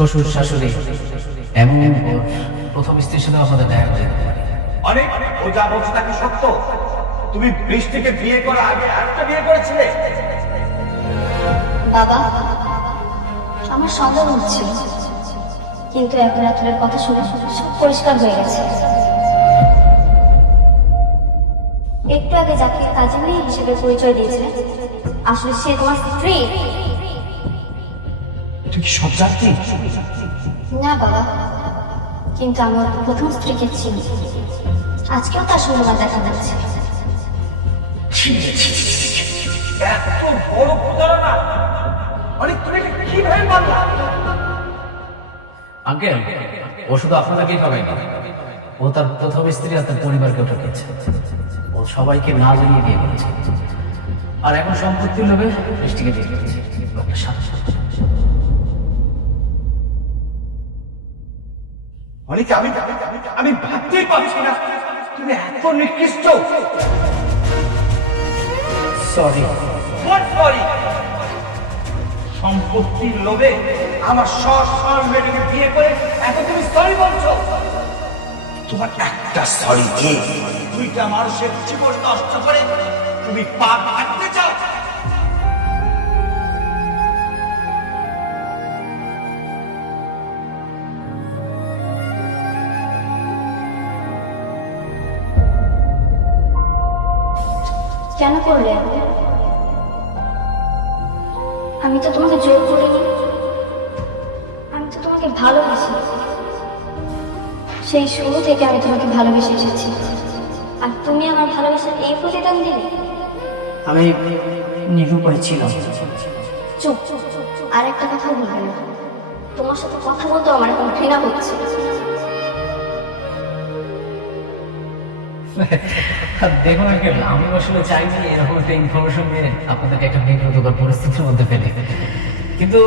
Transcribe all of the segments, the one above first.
শ্বশুর শাশুড়ি এমন ওর প্রথম স্ত্রীর সাথে আপনাদের দেখা হতে পারে। অনেক ও যা বলছে তাকে সত্য। তুমি বৃষ্টিকে বিয়ে করার আগে আরেকটা বিয়ে করেছিলে। বাবা, আমার সন্দেহ হচ্ছিল, কিন্তু এখন রাতুলের কথা শুনে সব পরিষ্কার হয়ে গেছে। একটু আগে যাকে কাজে মেয়ে হিসেবে পরিচয় দিয়েছে, আসলে সে তোমার স্ত্রী। এটা কি সব জানতি? না বাবা, কিন্তু আমার প্রথম স্ত্রীকে চিনি। আজকেও তার সঙ্গে আমার দেখা যাচ্ছে। এত বড় প্রতারণা! অনেক তুমি কিভাবে পারলা? আঙ্কেল, ও শুধু আপনাদেরকেই ঠকায় না, ও তার প্রথম স্ত্রী আর তার পরিবারকেও ঠকিয়েছে। ও সবাইকে না জানিয়ে বিয়ে করেছে, আর এখন সম্পত্তির লোভে বৃষ্টিকে বিয়ে করেছে। লোকটা সাথে সাথে অনেক আমি ভাবতেই পারছি না তুমি এত নিকৃষ্ট। সরি। What sorry? সম্পত্তির লোভে আমার সৎ মেয়েকে বিয়ে করে এখন তুমি সরি বলছো? তোমার একটা সরি কি দুইটা মানুষের জীবন নষ্ট করে তুমি পাপ কাটতে চাও? কেন করলে? আমি তো তোমাকে জোর করিনি, আমি তো তোমাকে ভালোবাসি। সেই শুরু থেকে আমি তোমাকে ভালোবেসে এসেছি, আর তুমি আমার ভালোবাসার এই প্রতিদান দিলে। আমি নিরুপায় ছিলাম। চুপ, আর একটা কথা বলবে না। তোমার সাথে কথা বলতেও আমার এখন ঘৃণা হচ্ছে। দেখুন আঙ্কেল, আমি আসলে চাইনি এরকম একটা ইনফরমেশন নিয়ে আপনাদেরকে একটা বিব্রতকর পরিস্থিতির মধ্যে ফেলে, কিন্তু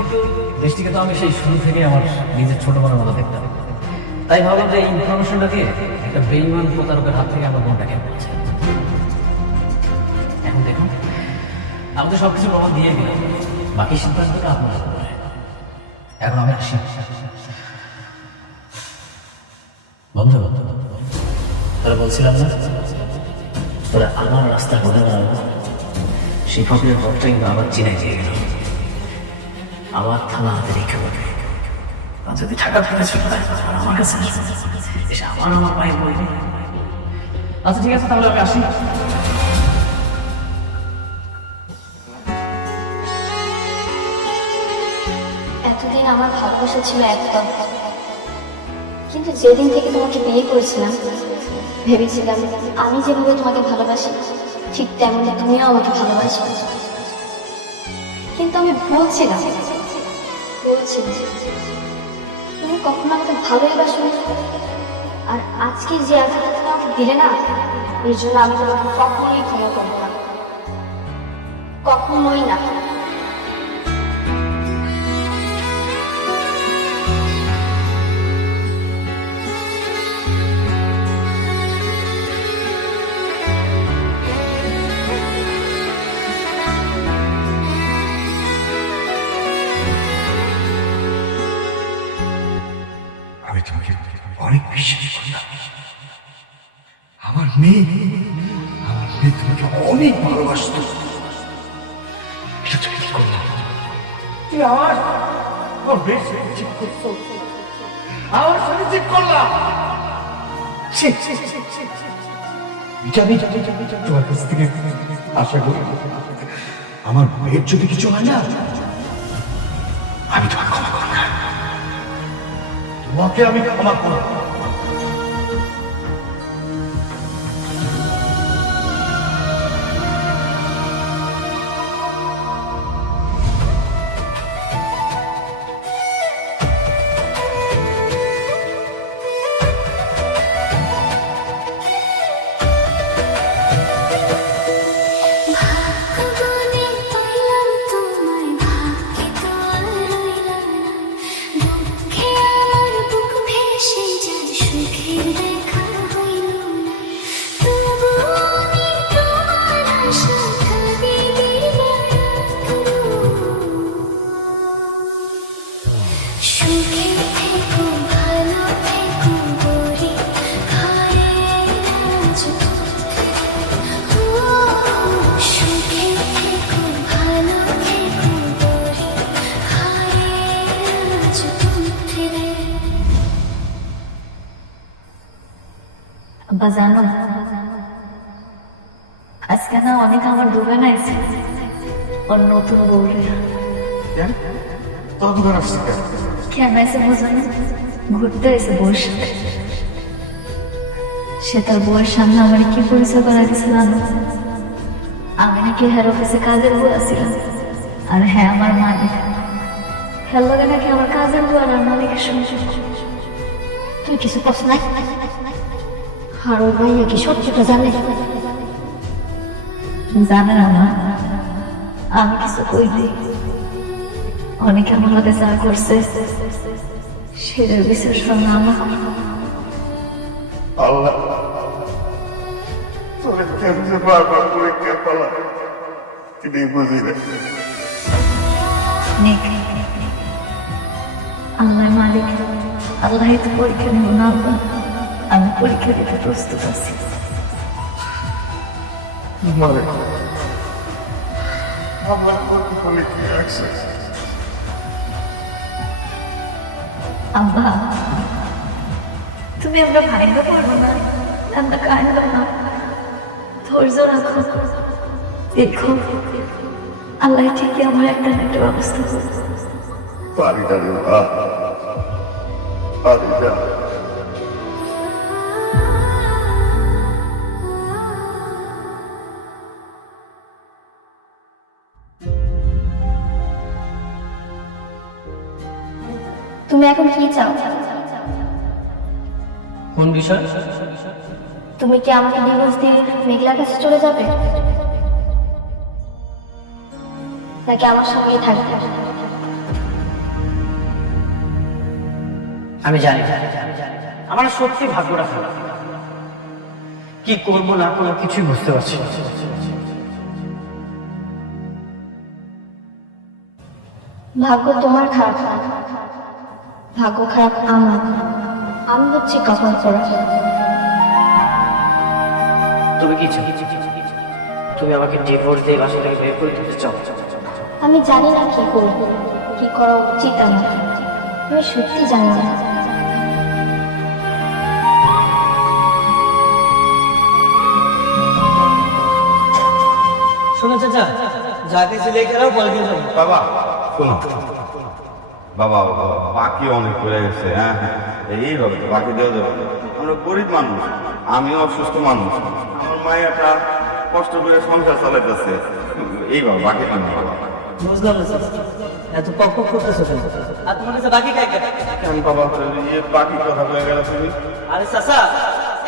বৃষ্টিকে তো আমি সেই শুরু থেকে আমার নিজের ছোট বোনের মতো দেখতাম। তাই ভাবলাম যে এই ইনফরমেশনটা দিয়ে একটা বেইমান প্রতারকের হাত থেকে আমার বোনটাকে বলছে। এখন দেখুন, আমি তো সবকিছু প্রমাণ দিয়ে দিলাম, বাকি সিদ্ধান্তটা আপনার উপরে। এখন আমি আসি। বন্ধু, তারা বলছিলাম না তোরা আমার রাস্তা করে দাঁড়াবো, সেই ফকিরের পথটা কিন্তু আবার চিনাই দিয়ে গেল। আবার থানা হাতে রেখে বলবে, আর যদি টাকা ফেলে চলে যায় আমার কাছে এসে আমার পায়ে বলবে। আচ্ছা ঠিক আছে, তাহলে আমি আসি। এতদিন আমার ভালোবাসা ছিল একতরফা, কিন্তু যেদিন থেকে তোমাকে বিয়ে করেছিলাম ভেবেছিলাম আমি যেভাবে তোমাকে ভালোবাসি ঠিক তেমনি তুমিও আমাকে ভালোবাসো। কিন্তু আমি ভুলছিলাম। তুমি কখনো আমাকে ভালোই বাসো, আর আজকে যে আঘাতটা তুমি আমাকে দিলে না, এর জন্য আমি তোমাকে কখনোই ক্ষমা করবো না, কখনোই না। আমি তোমাকে অনেক বিশ্বাস করলাম। আমার মেয়ে তোমাকে অনেক ভালোবাসত। এটা তুমি কি করলাম? তুই আমার বেশ ঠিক করছো, আমার সাথে ঠিক করলাম। জানি তোমার কাছ থেকে আশা করি আমার মেয়ের যদি কিছু হয় না, আমি তোমাকে ক্ষমা করব না। তোমাকে আমি ক্ষমা করব। দুঃখে আমার বুক ভেসে যায়। আব্বা জানো, আজকে না অনেক আমার দোকানে আছে ওর নতুন বউরে। তোর দোকান আসছে কেন এসে বোঝো না? ঘুরতে এসে বউর সাথে। সে তার বউয়ের সামনে আমার কি পরিচয় করা দিছে জানো? আমি নাকি হেড অফিসে কাজের বউ আছিলাম, আর হ্যাঁ আমার মালিক। হ্যাঁ লগে নাকি আমার কাজের বউ আর মালিকের সঙ্গে। তুই কিছু কস নাই? আর ওই ভাইয়া কি সত্যিটা জানে? জানে না মা, আমি কিছু কইনি। অনেকে আমার লগে যা করছে সেটার বিশ্বাস করলাম আমার। আল্লাহ তোরে কেমনে বারবার করে কে পালা তিনি বুঝি না। আমার মালিক আল্লাহই তো পরীক্ষা নেব না। আমি পরীক্ষা দিতে প্রস্তুত আছি। মানে আমার বলে কি রাখছে? আব্বা তুমি আমরা ভাঙতে পারবো না, আমরা কাঁদব না, ধৈর্য রাখো। দেখো আল্লাহ ঠিকই আমার একটা না একটা ব্যবস্থা করবে। পারি না রে মা, পারি না। তুমি এখন কি চাও? কোন বিষয়? তুমি কি আমাকে ডিভোর্স দিয়ে মেঘলার কাছে চলে যাবে, নাকি আমার সঙ্গেই থাকবে? আমি জানি আমার সত্যি ভাগ্যটা খারাপ। কি করবো না করবো কিছুই বুঝতে পারছি না। ভাগ্য তোমার খারাপ না, ভাগ্য খারাপ আমার। আমি হচ্ছি কপাল পোড়া। তুমি কি চাও? তুমি আমাকে ডিভোর্স দিয়ে বাসা থেকে বের করে দিতে চাও? আমি জানি না কি করব, কি করা উচিত আমার। আমি সত্যি জানি না। শোনো চাচা, যা কিছু লেখারাও পরে দিয়ে যাবো। বাবা শোনো, বাবা বাবা বাকি অনেক হয়ে গেছে। হ্যাঁ হ্যাঁ এইভাবে তো বাকি দেওয়া যাবে না। আমরা গরিব মানুষ, আমিও অসুস্থ মানুষ, আমার মায়েরটা কষ্ট করে সংসার চালাইতেছে। এইভাবে বাকি কেন বাবা? বুঝলাম না চাচা, এত পক করতেছো কেন? আর তোমার কাছে বাকি কাকে? কেন বাবা বাকি কথা হয়ে গেল তুমি? আরে চাচা,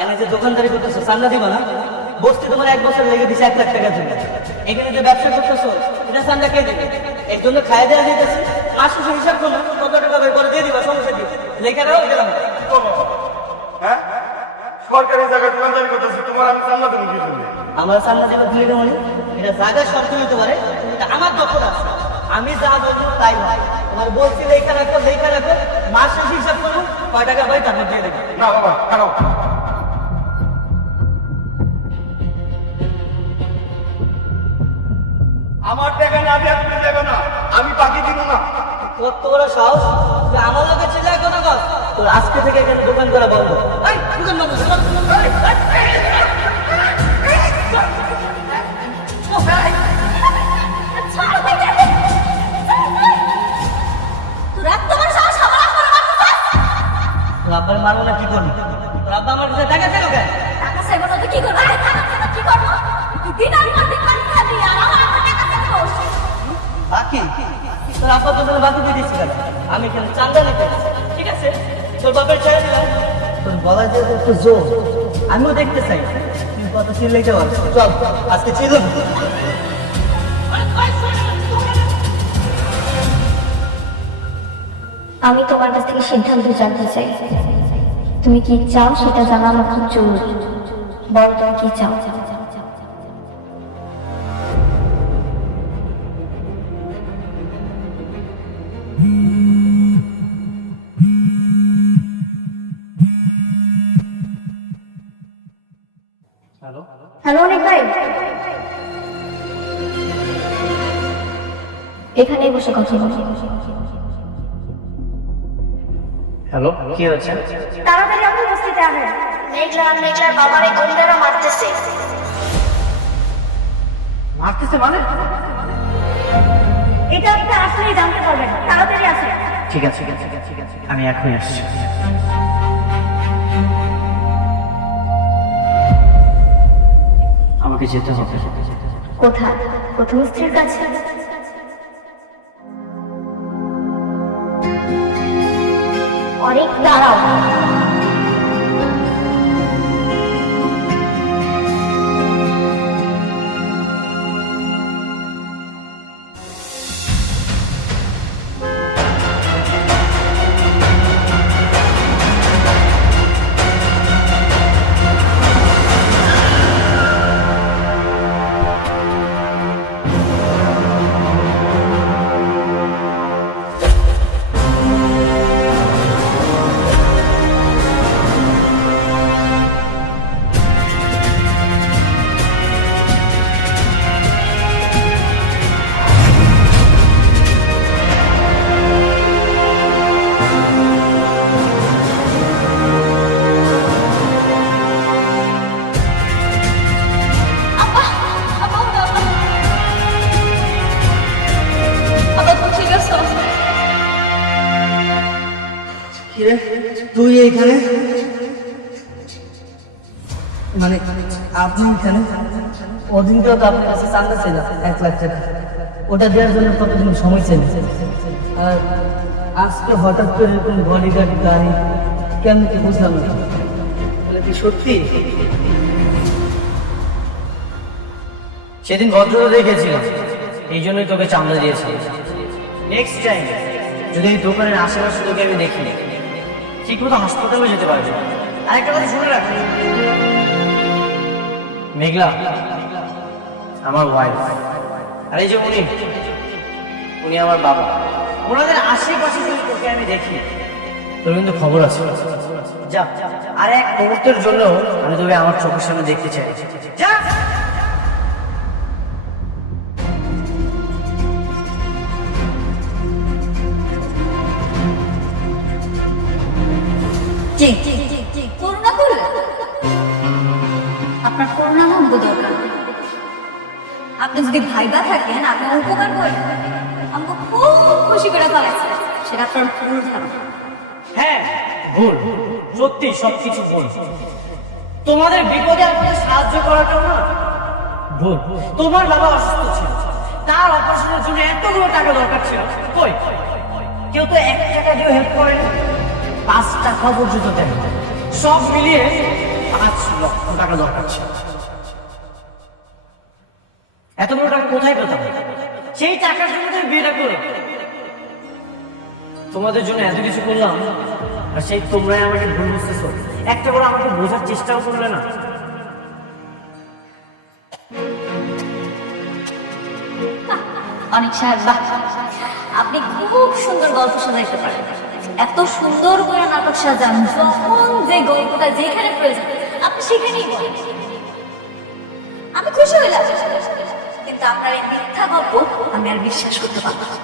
এনে যে দোকানদারি করতেছো চান্দা দিবা না? বসতে তোমার 1 বছর লেগে দিছে 1 লাখ টাকা জন্য। এখানে যে ব্যবসা করতেছো এটা চান্দা কে দেবে? এর জন্য খাই দেওয়া দিতেছে। আসো হিসাব করো কত টাকা বের করে দিয়ে দিবা, সমস্যা কি? লেখারাও দিলাম। হ্যাঁ সরকারি জায়গায় দোকানদারি করতেছি, তোমার আমি চান্দা দেবো কি জন্য? আমার চান্দা দেবা দিলে মানে এটা জায়গা সরকারি হতে পারে, এটা আমার দখল আছে। আমি যা বলবো তাই হয়। তোমার বলছি লেখা রাখো, মাস শেষে হিসাব করবো কয় টাকা পাই তারপর দিয়ে দেবে। না বাবা কেন? আমার টাকা না দিয়ে তুমি দেবে না, আমি বাকি দিব না। কত বড় সাহস যে আমার লোকের ছেলে কথা কর। তোর আজকে থেকে এখানে দোকান করা বন্ধ। এই, দোকান বন্ধ কর। তোর আব্বার মারবো না কি করবি? তোর আব্বা আমার কাছে টাকা চাইলো কেন? টাকা চাইবো না তো কি করবো? কি করবো? দিন আর দিন পানি খাবি আর আমার টাকা চাইবো। বাকি তোর আব্বা তো বাকি দিয়ে দিচ্ছি কেন? আমি এখানে চান্দা নিতে এসেছি। ঠিক আছে, তোর বাপের ছেড়ে দিলাম। তোর গলায় যে একটু জোর আমিও দেখতে চাই। তুই কত চিল্লাইতে পারছিস? চল আজকে চিল্লাম। আমি তোমার কাছ থেকে সিদ্ধান্ত জানতে চাই। তুমি কি চাও সেটা জানা আমার খুব জরুরি। বলো তুমি কি চাও? এখানেই বসে কথা বলি। হ্যালো, কি হচ্ছে? তাড়াতাড়ি আপনি উপস্থিত আনেন। মেঘলার বাবার এই গুন্ডারা মারতেছে। মারতেছে মানে? এটা আপনি আসলেই জানতে পারবেন, তাড়াতাড়ি আসেন। ঠিক আছে, আমি এখনই আসছি। আমাকে যেতে হবে। কোথায়? প্রথম স্ত্রীর কাছে? অনেক দাঁড়াও। তুই এইখানে? মানে আপনি এখানে? ওদিনকেও তো আপনার কাছে চান্দা ছিল 1 লাখ টাকা, ওটা দেওয়ার জন্য কতদিন সময় ছিল, আর আজকে হঠাৎ করে এরকম বডিগার্ড গাড়ি কেমন কি বুঝলাম না। বলে কি সত্যি? সেদিন ভদ্রতা দেখেছিলাম, এই জন্যই তোকে চান্দা দিয়েছি। নেক্সট টাইম যদি এই দোকানের আশেপাশে তোকে আমি দেখি, ঠিক মতো হাসপাতালে যেতে পারবি। আরেকটা কথা শুনে রাখ, মেঘলা আমার ওয়াইফ, আর এই যে উনি আমার বাবা। ওনাদের আশেপাশে যদি তোকে আমি দেখি, তোর কিন্তু খবর আছে। যা, আর এক মুহূর্তের জন্য আমি তোকে আমার চোখের সামনে দেখতে চাই। যা। করুণা করলে আপনার করুণা ভঙ্গ দরকার। আপনি যদি ভাইবা থাকেন, আপনি উপকার করেন, আমাকে খুব খুশি করে ফেলাচ্ছে, সেটা আপনার ভুল ধারণা। হ্যাঁ, ভুল, সত্যি সবকিছু ভুল। তোমাদের বিপদে আপনাদের সাহায্য করাটাও না ভুল। তোমার বাবা অসুস্থ ছিল, তার অপারেশনের জন্য এতগুলো টাকা দরকার ছিল, কই কেউ তো 1 টাকা দিয়ে হেল্প করেনি, 5 টাকা পর্যন্ত দেন। সব মিলিয়ে 5 লক্ষ টাকা দরকার ছিল। এতগুলো টাকা কোথায় পেতাম? সেই টাকার জন্য তুমি বিয়েটা করো। তোমাদের জন্য এত কিছু করলাম, আর সেই তোমরাই আমাকে ভুল বুঝতেছো। একটা করে আমাকে বোঝার চেষ্টাও করলে না। অনেক সাহেব, বাহ, আপনি খুব সুন্দর গল্প শোনাইতে পারেন। এত সুন্দর করে নাটক সাজান, যখন যে গল্পটা যেখানে প্রয়োজন আপনি সেখানেই বলেন। আমি খুশি হইলাম, কিন্তু আপনার এই মিথ্যা গল্প আমি আর বিশ্বাস করতে পারব না।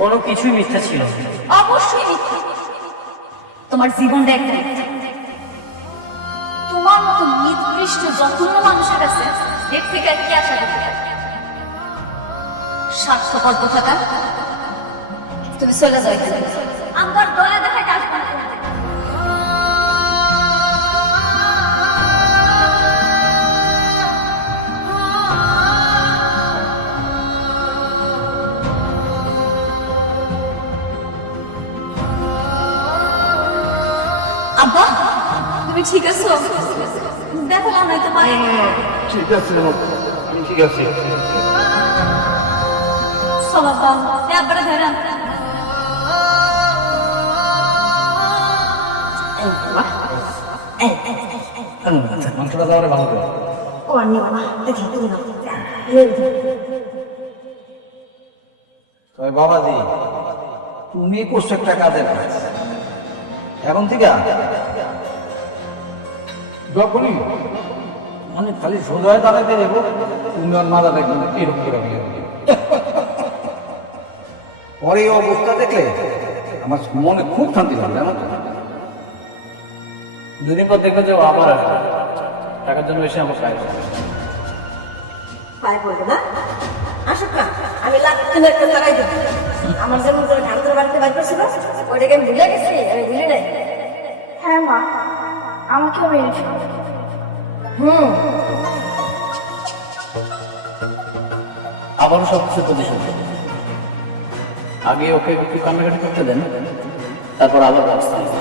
কোনো কিছুই মিথ্যা ছিল না। অবশ্যই মিথ্যা। তোমার জীবনটা একটা মিথ্যা। তোমার মতো নিকৃষ্ট যতগুলো মানুষের কাছে এর থেকে আর কি আশা করতে পারি? স্বার্থপর থাকা। তুমি চলে যাও এখান থেকে। আমার দয়া দেখায় আসবে না। আব্বা, তুমি ঠিক আছো? দেখলাম না তোমার। ঠিক আছে, আমি ঠিক আছে। চল আব্বা, এই আব্বাটা ধরেন। মাংসটা দেওয়ারে ভালো করে। ও আনি বাবা, দেখি তুমি না। তবে বাবাজি, তুমি করছো একটা কাজের কাজ। এখন থেকে যখনই মানে খালি সোজা হয়ে দাঁড়াইতে দেবো, তুমি আর মাথা দেখবেন এরকম করে পরে এই অবস্থা দেখলে আমার মনে খুব শান্তি লাগবে, জানো তো? দুদিন পর দেখবে যে ও আবার আসবে টাকার জন্য এসে আমার পায়ে পড়বে। পায়ে পড়বে না? আসুক না, আমি লাখ কিলো একটা লাগাই দেবো। আমার যেমন করে ঠাকুর বাড়িতে বাড়ি করছিল ওইটাকে আমি ভুলে গেছি, আমি ভুলি নাই। হ্যাঁ মা, আমাকেও মেরেছে। আবারও সব কিছু প্রতিশোধ নেব। আগে ওকে একটু কান্নাকাটি করতে দেন, তারপর আবার ব্যবস্থা নেব।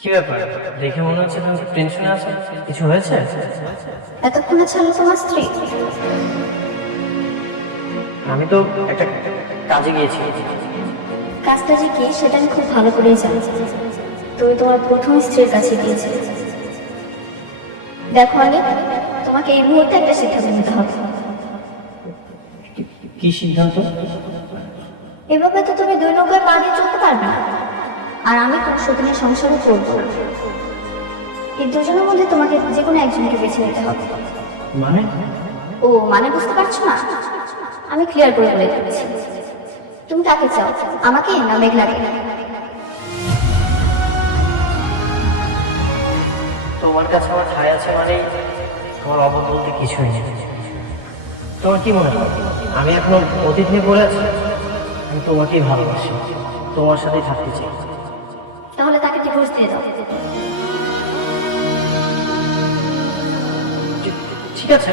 কি ব্যাপার, দেখে মনে হচ্ছে তুমি টেনশনে আছো, কিছু হয়েছে? এতক্ষণে ছাড়লো তোমার স্ত্রী? আমি তো একটা কাজে গিয়েছি। কাজটা যে কি সেটা আমি খুব ভালো করেই জানি। তুমি তোমার প্রথম স্ত্রীর কাছে গিয়েছিলে। দেখো আগে, তোমাকে এই মুহূর্তে একটা সিদ্ধান্ত নিতে হবে। কি সিদ্ধান্ত? এভাবে তো তুমি দুই নৌকায় পা দিয়ে চলতে পারবে না, আর আমি কোনো সতীনের সংসারও করবো না। এই দুজনের মধ্যে তোমাকে যে কোনো একজনকে বেছে নিতে হবে। মানে? ও মানে বুঝতে পারছো না? আমি ক্লিয়ার করে বলে দিচ্ছি। তুমি কাকে চাও, আমাকে না মেঘলাকে? তোমার কাছে আমার ঠাঁই আছে মানে তোমার অভাব বলতে কিছুই নেই। তোমার কি মনে হয় আমি এখনো অতীত নিয়ে পড়ে আছি? আমি তোমাকেই ভালোবাসি, তোমার সাথেই থাকতে চাই। তাহলে তাকে ডিভোর্স দিয়ে দাও। ঠিক আছে,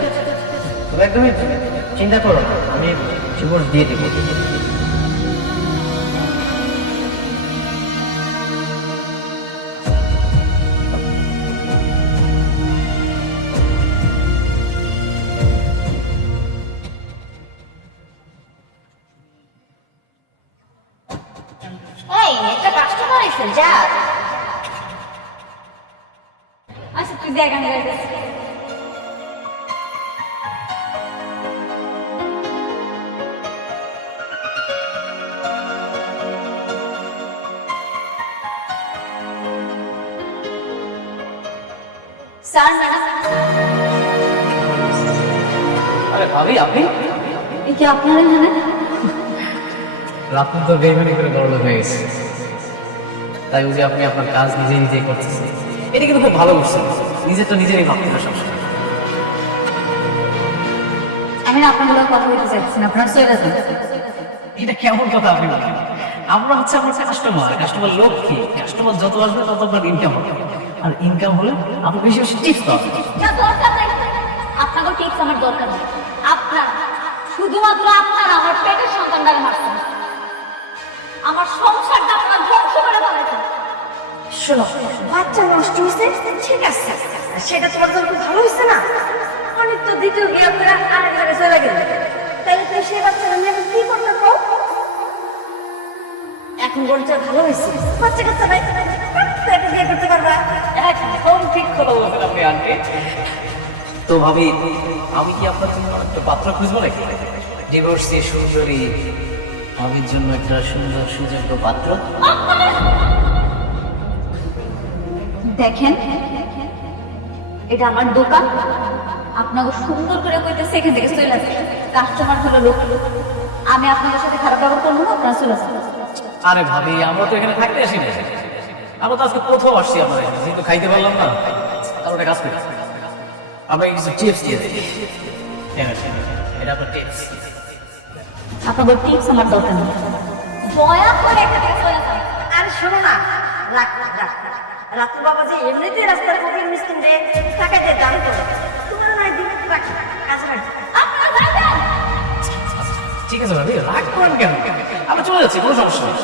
তবে একদমই চিন্তা করো না, আমি ডিভোর্স দিয়ে দেবো। এই একটা কাস্টমার এসে যা। আচ্ছা তুই দেখ আমি যাইতেছি। Sir madam. আরে ভাবি আপনি? এই যে আপনারা এখানে? রাত্রে তো বেইমানি করে বড়লোক হয়ে গেছে, তাই বুঝি আপনি আপনার কাজ নিজে নিজেই করতেছেন। এটা কিন্তু খুব ভালো করছেন, নিজেরটা নিজেরই ভাবতে হবে সবসময়। আমি না আপনার কথা বলতে চাইছি না, আপনার চলে যান। এটা কেমন কথা আপনি বলেন? আমরা হচ্ছে আপনার কাস্টমার, কাস্টমার লক্ষ্মী। কাস্টমার যত আসবে তত আপনার ইনকাম হবে, আর ইনকাম হলে আপনার বেশি বেশি টিপস পাবেন। না দরকার নাই, আপনাকে টিপস আমার দরকার নেই। আপনার শুধুমাত্র আপনার আমার পেটের সন্তানটাকে মারছেন, আমার সংসারটা আপনার ধ্বংস করে ফেলেছেন। শোনো, বাচ্চা নষ্ট হয়েছে ঠিক আছে, সেটা তোমার জন্য খুব ভালো হয়েছে না? অনেক তো দ্বিতীয় বিয়ে আপনারা আরেক জায়গায় চলে গেলেন, তাইলে তো সেই বাচ্চারা আমি এখন কি করতে পারবো? এখন বলছে ভালো হয়েছে, বাচ্চা কাচ্চা নাই, তো একটা বিয়ে করতে পারবা। একদম ঠিক কথা বলছেন আপনি আন্টি। তো ভাবি, আমি কি আপনার জন্য একটা পাত্র খুঁজবো নাকি? ডিভোর্সি সুন্দরী ভাবির জন্য একটা সুন্দর সুযোগ্য পাত্র। দেখেন, এটা আমার দোকান, আপনাকে সুন্দর করে কইতেছে এখান থেকে চলে আসে। কাস্টমার হলো লোক, আমি আপনাদের সাথে খারাপ ব্যবহার করবো না, আপনারা চলে আসেন। আরে ভাবি, আমরা তো এখানে থাকতে আসি না, আমরা তো আজকে প্রথম আসছি। আমরা যেহেতু খাইতে পারলাম না, তার একটা কাজ করি, আপনাকে কিছু টিপস দিয়ে দিই। এটা আপনার টিপস। আপনাদের টিপস আমার দরকার নেই, দয়া করে এখান থেকে চলে আসেন। আর শোনো না, রাত্রি বাবা যে এমনিতেই রাস্তার ফকির মিসকিন দিয়ে টাকাতে দান করে, তোমার নয় দিনে কাজে রাখবে। আপনারা যাবেন। ঠিক আছে ভাবি, রাগ করেন কেন? আমরা চলে যাচ্ছি, কোনো সমস্যা নেই।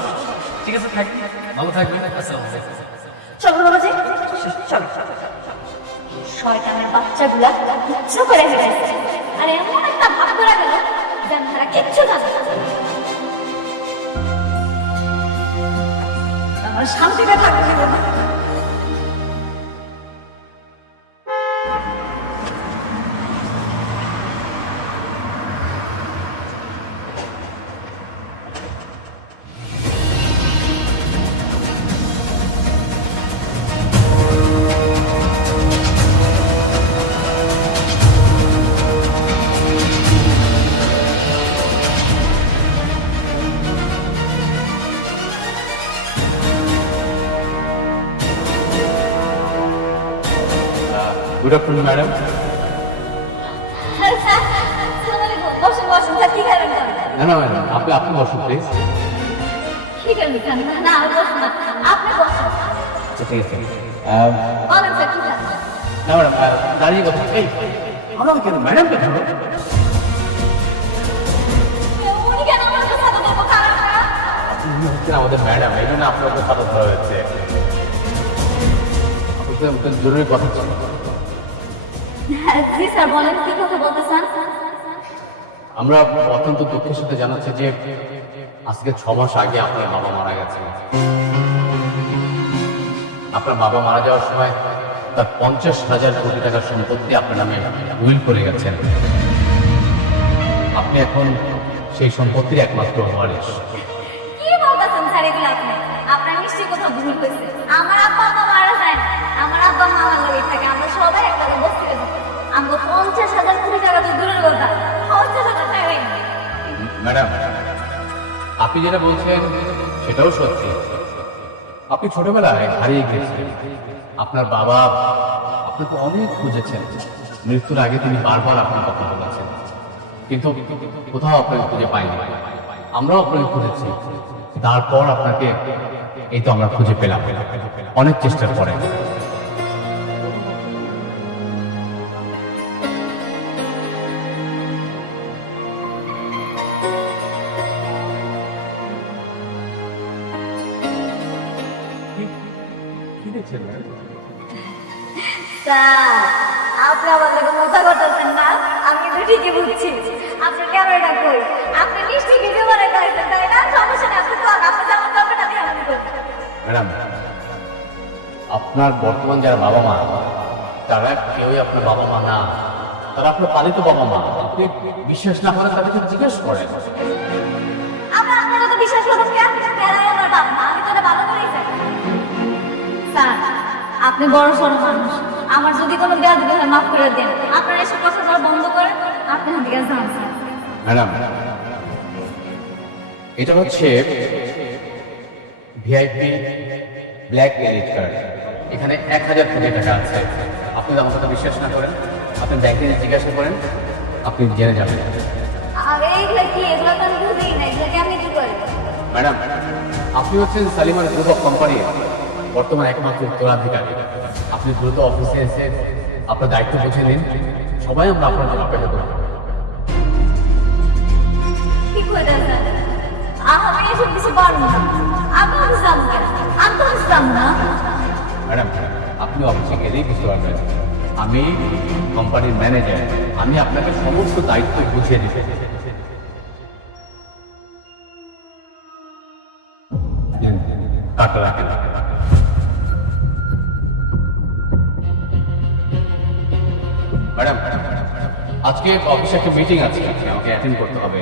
ঠিক আছে, থাকবেন, ভালো থাকবেন। আসসালামু আলাইকুম। চলো বাবাজি, চলো। শয়তানের বাচ্চাগুলা কিচ্ছু করে ফেলেছে, আর এমন একটা ভাব করে গেল যেন তারা কিচ্ছু জানে না। আমার শান্তিটা থাকবে না। Good afternoon madam. বসেন বসেন স্যার, কি খাবেন? না না ম্যাডাম, আপনি বসুন প্লিজ। কি খাবেন? না আমি বসুন না, আপনি বসুন। আচ্ছা ঠিক আছে। বলেন স্যার কি খাবেন? না ম্যাডাম, দাঁড়িয়ে কথা এই আমরা কেন ম্যাডামকে ধরো? উনি কেন আমার সাথে কথা বলবো? খারাপ না? আপনি হচ্ছেন আমাদের ম্যাডাম, এই জন্য আপনাকে সাথে ধরা হয়েছে। আপনার জরুরি কথা ছিল। জি স্যার বলেন, কি কথা বলতে চান? আমরা অত্যন্ত দুঃখের সাথে জানাচ্ছি যে আজকে 6 মাস আগে আপনার বাবা মারা গেছেন। আপনার বাবা মারা যাওয়ার সময় তার 50,000 কোটি টাকার সম্পত্তি আপনার নামে উইল করে গেছেন। আপনি এখন সেই সম্পত্তির একমাত্র ওয়ারিশ। কি বলতেছেন স্যার এগুলো আপনি? আপনার নিশ্চয়ই কোথাও ভুল হয়েছে। আমার আব্বা মা মারা যায় না, আমার আব্বা মা আমার লগে থাকে, আমরা সবাই একটা বস্তি থাকি। আমরা 50,000 কোটি টাকা তো দূরের কথা, 50,000 টাকাই না। ম্যাডাম, আপনি যেটা বলছেন সেটাও সত্যি। আপনি ছোটবেলায় হারিয়ে গিয়েছিলেন। আপনার বাবা আপনাকে অনেক খুঁজেছেন। মৃত্যুর আগে তিনি বারবার আপনার কথা বলেছেন, কিন্তু কোথাও আপনাকে খুঁজে পাইনি। আমরাও আপনাকে খুঁজেছি, তারপর আপনাকে এই তো আমরা খুঁজে পেলাম অনেক চেষ্টার পরে। স্যার আপনি আমাদেরকে মজা করতেছেন না? আমি কিন্তু ঠিকই বুঝছি আপনি কেন এটা কই। আপনি নিশ্চয়ই ভিডিও বানাই করেছেন তাই না? সমস্যা নেই, আপনি করেন, আপনি যেমন করবেন আমি এমন করব। ম্যাডাম, আপনার বর্তমান যারা বাবা মা তারা কেউই আপনার বাবা মা না, তারা আপনার পালিত বাবা মা। আপনি বিশ্বাস না করেন তাদেরকে জিজ্ঞেস করেন। আমরা আপনারা তো বিশ্বাস করবেন কেন? কেন আমার বাবা মা? আমি তো এটা ভালো করেই জানি। স্যার আপনি বড় সড় মানুষ, আমার যদি কোনো বেয়াদবি হয় মাফ করে দেন। আপনারা এসব কথা বলা বন্ধ করেন, আপনি দিকে যান। ম্যাডাম, এটা হচ্ছে ভিআইপি ব্ল্যাক ক্রেডিট কার্ড। এখানে 1,000 কোটি টাকা আছে। আপনি আমার কথা বিশ্বাস না করেন, আপনি ব্যাংকে জিজ্ঞাসা করেন, আপনি জেনে যাবেন। আর এইগুলা কি? এগুলা তো আমি বুঝি না, এগুলাকে আমি কি করি? ম্যাডাম, আপনি হচ্ছেন সালিমার গ্রুপ অফ কোম্পানি বর্তমান একমাত্র উত্তরাধিকারী। আপনি দ্রুত অফিসে এসে আপনার দায়িত্ব বুঝে নিন। সবাই আমরা আপনার জন্য অপেক্ষা করব। কি করে দেন? আমি এসব কিছু পারবো না। আমি অফিস যাবো কেন? আমি তো অফিস যাবো না। ম্যাডাম, আপনি অফিসে গেলেই বুঝতে পারবেন আমি কোম্পানির ম্যানেজার। আমি আপনাকে সমস্ত দায়িত্ব বুঝিয়ে দিতে। কার্ডটা রাখেন। ম্যাডাম, আজকে অফিসে একটা মিটিং আছে, আমাকে অ্যাটেন্ড করতে হবে।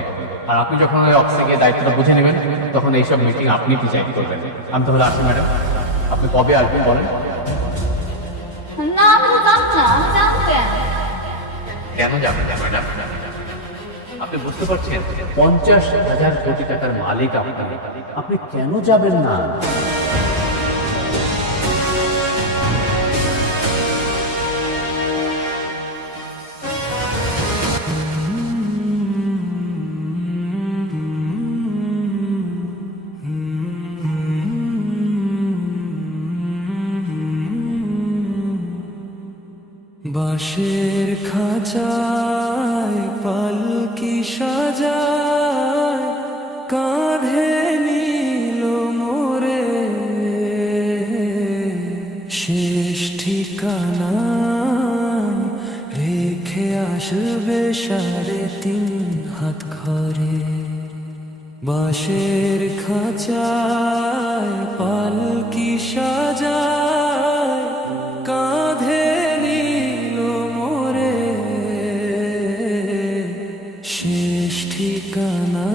আর আপনি যখন ওই অফিসে গিয়ে দায়িত্বটা বুঝে নেবেন তখন এইসব মিটিং আপনি ডিজাইন করবেন। আমি তাহলে আসি ম্যাডাম। আপনি কবে আসবেন বলেন? না আমি তো যাবো না, আমি যাবো কেন? কেন যাবেন না ম্যাডাম? আপনি বুঝতে পারছেন 50,000 কোটি টাকার মালিক আপনি কেন যাবেন না? বাঁশের খাঁচায় পালকি সাজায় কাঁধে নিল মোরে শেষ ঠিকানা রেখে আসবে 3.5 হাত ঘরে। বাঁশের খাঁচায় পালকি সাজায় কাঁধে নিল মোরে শেষ ঠিকানা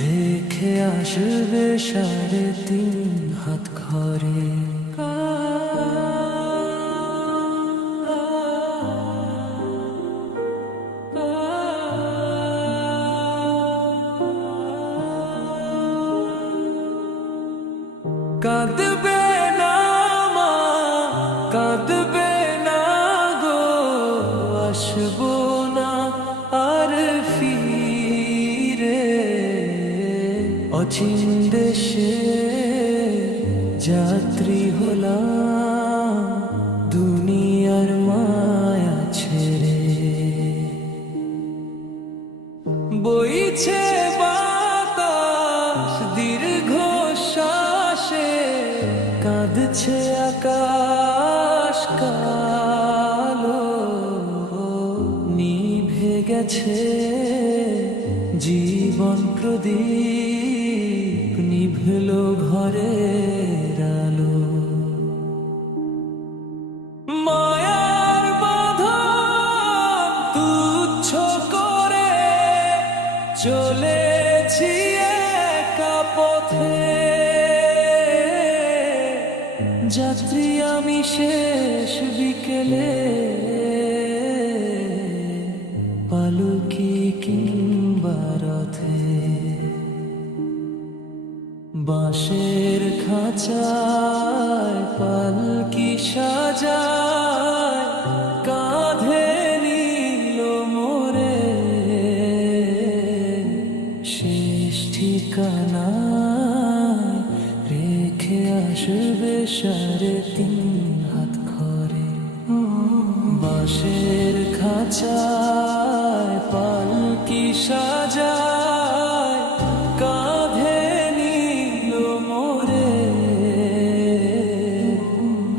রেখে আসবে 3.5 হাত ঘরে। কাঁদবে না মা, কাঁদবে না অচিন দেশে যাত্রী হলাম দুনিয়ার মায়া ছেড়ে। বইছে বাতাস দীর্ঘ শ্বাসে, কাঁদছে আকাশ কালো, নিভে গেছে জীবন প্রদীপ, নিভল ঘরের আলো। মায়ার বাঁধন তুচ্ছ করে চলেছি একা পথে, যাত্রী আমি শেষ বিকেলে, পালকি কিংবা রথে। বাঁশের খাঁচায় পালকি সাজায়, কাঁধে নিল মোরে শেষ ঠিকানায়, রেখে আসবে 3.5 হাত ঘরে। বাঁশের খাঁচায় পালকি সাজায়, কাঁধে নিল মোরে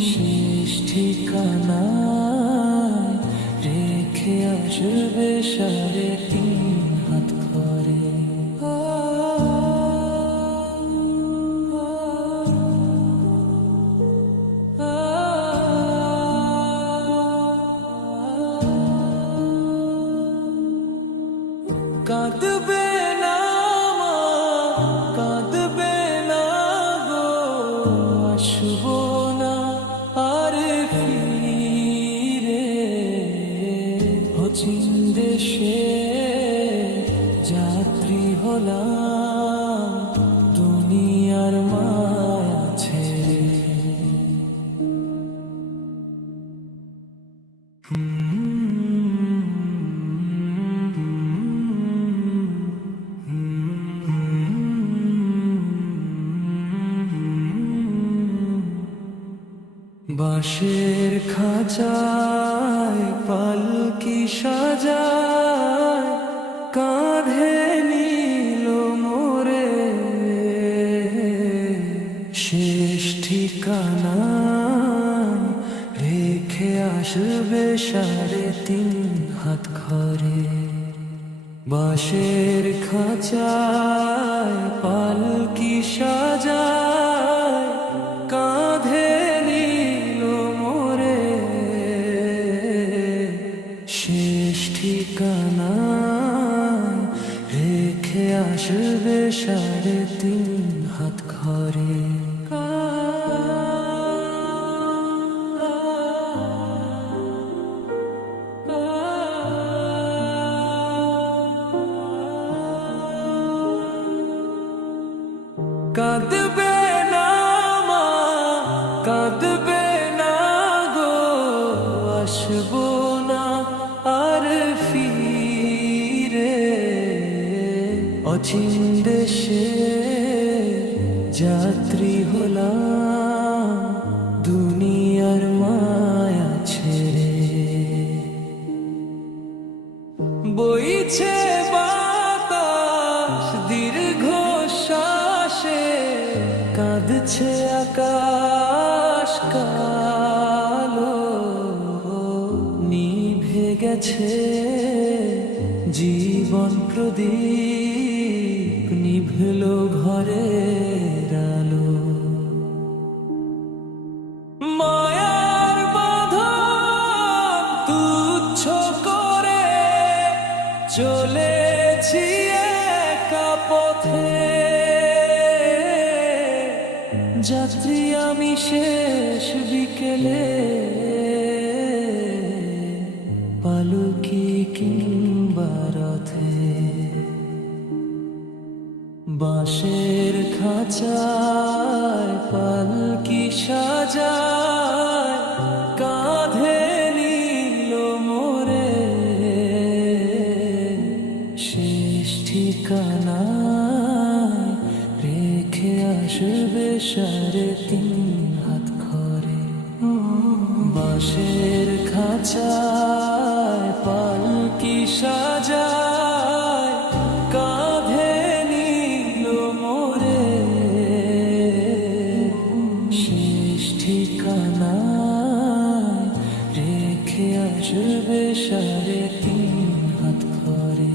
শেষ ঠিকানায়, রেখে আসবে 3.5 হাত ঘরে। কাঁদবে না মা, কাঁদবে না গো, আসবো না আর ফিরে। অচিন দেশে যাত্রী হলাম দুনিয়ার মায়া ছেড়ে। বাঁশের খাঁচায় পালকি সাজায়, কাঁধে নিল মোরে শেষ ঠিকানায়, রেখে আসবে 3.5 হাত ঘরে। বাঁশের খাঁচায় পালকি সাজায়, কাঁধে নিল মোরে শেষ ঠিকানায়, রেখে আসবে 3.5 হাত ঘরে। কাঁদবে না মা, কাঁদবে না গো, আসবো না আর ফিরে। অচিন দেশে যাত্রী হলাম দুনিয়ার মায়া ছেড়ে। বইছে বাতাস দীর্ঘ শ্বাসে, কাঁদছে আকাশ কালো, নিভে গেছে জীবন প্রদীপ, নিভল ঘরের আলো। মায়ার বাঁধন তুচ্ছ করে চলেছি একা পথে, যাত্রী আমি শেষ বিকেলে, পালকি কিংবা রথে। বাঁশের খাঁচায় পালকি সাজায়, কাঁধে নিল মোরে শেষ ঠিকানায়, সাড়ে 3 হাত ঘরে বাঁশের খাঁচায় পালকি সাজায় কাঁধে নিল মোরে শেষ ঠিকানায় রেখে আসবে সাড়ে 3 হাত ঘরে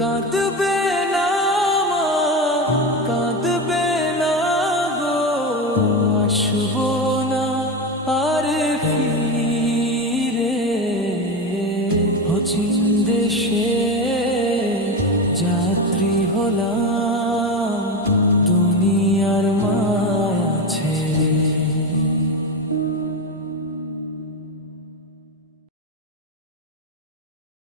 কাঁদবে না মা, কাঁদবে না গো, আসবো না আর ফিরে অচিন দেশে যাত্রী হলাম